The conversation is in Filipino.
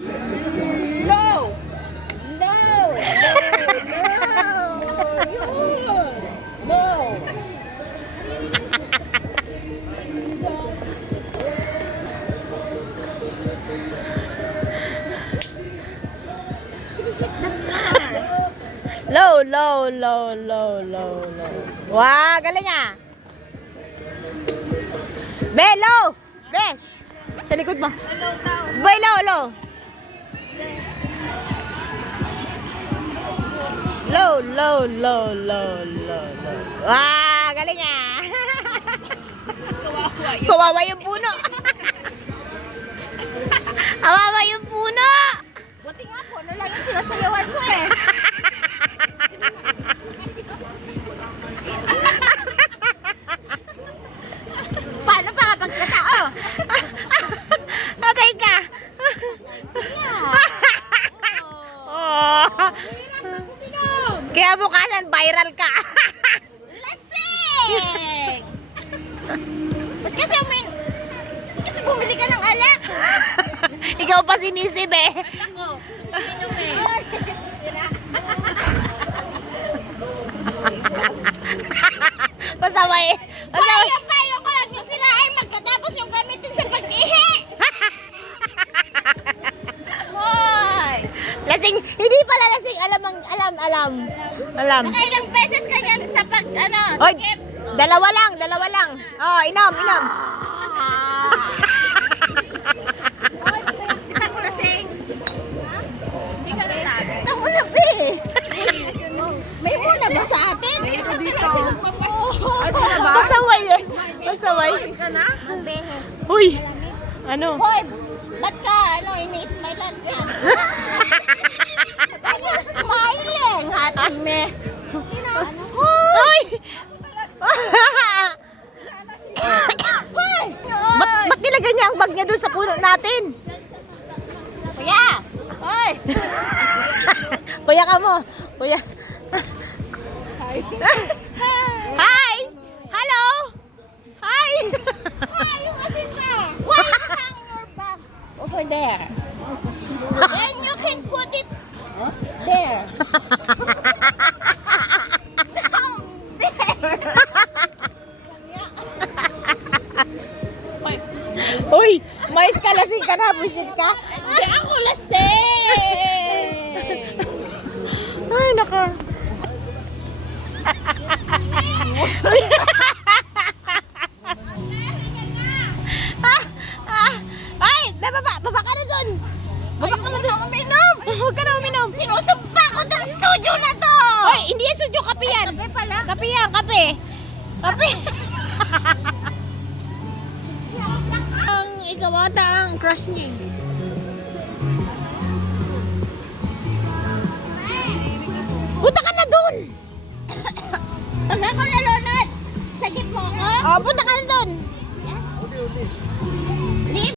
No! No! No! No! Low, low, low, low, low, low. Wah, galing ah. Be, low. Besh. Sa likod mo. Be, low, low. Low, low, low, low, low, low. Wah, galing ah. Kawawa yung puno. Kawawa yung puno. Buti nga po, ano lang yung sinasayawan ko eh. Paano pa kapag katao? Okay ka. Oh. Kaya bukasan viral ka. Lasing! Ba't kasi bumili ka ng alak? Ikaw pa sinisib eh. Ako, inom eh. Masaway. Yung payo ko lang yung sinain magkatapos yung gamitin sa pag-ihi. Hoy! Lasing, hindi pala lasing. Alam. Nakailang beses ka yan sa pag, Hoy, tikip. dalawa lang. Oh, inom. Hoy, kita ko lasing. Hindi ka nasabi. Naulap eh. May muna ba sa atin? May dito. Masaway eh. Masaway. ka na? Ang behes. Uy, ano? Hoy, ba't ka, ini-smilean ka? Are you smiling, Ate Me? Uy! Hoy! Ba't nilagay niya ang bag niya doon sa puno natin? Kuya! Hoy! Kuya ka mo. Kuya. Hi! Hello! Hi! Hoy, yung asin ka! Why you hang your bag over there? Then you can put it there. Uy, mais ka, lasing ka na, buisit ka. Hindi ako lasing! Ay, naka. Ay, baba ka na dun. Baba ka na dun. Huwag ka na uminom. Sinusumpa ko ng studio na to! Oy, hindi yan sudyo, kape yan. Kape pala. Kape yan, kape. Kape. Ang ikaw ata ang crush niya. Punta ka na dun. Pag ako nalunod, sagip mo ako? Oh, punta ka na dun.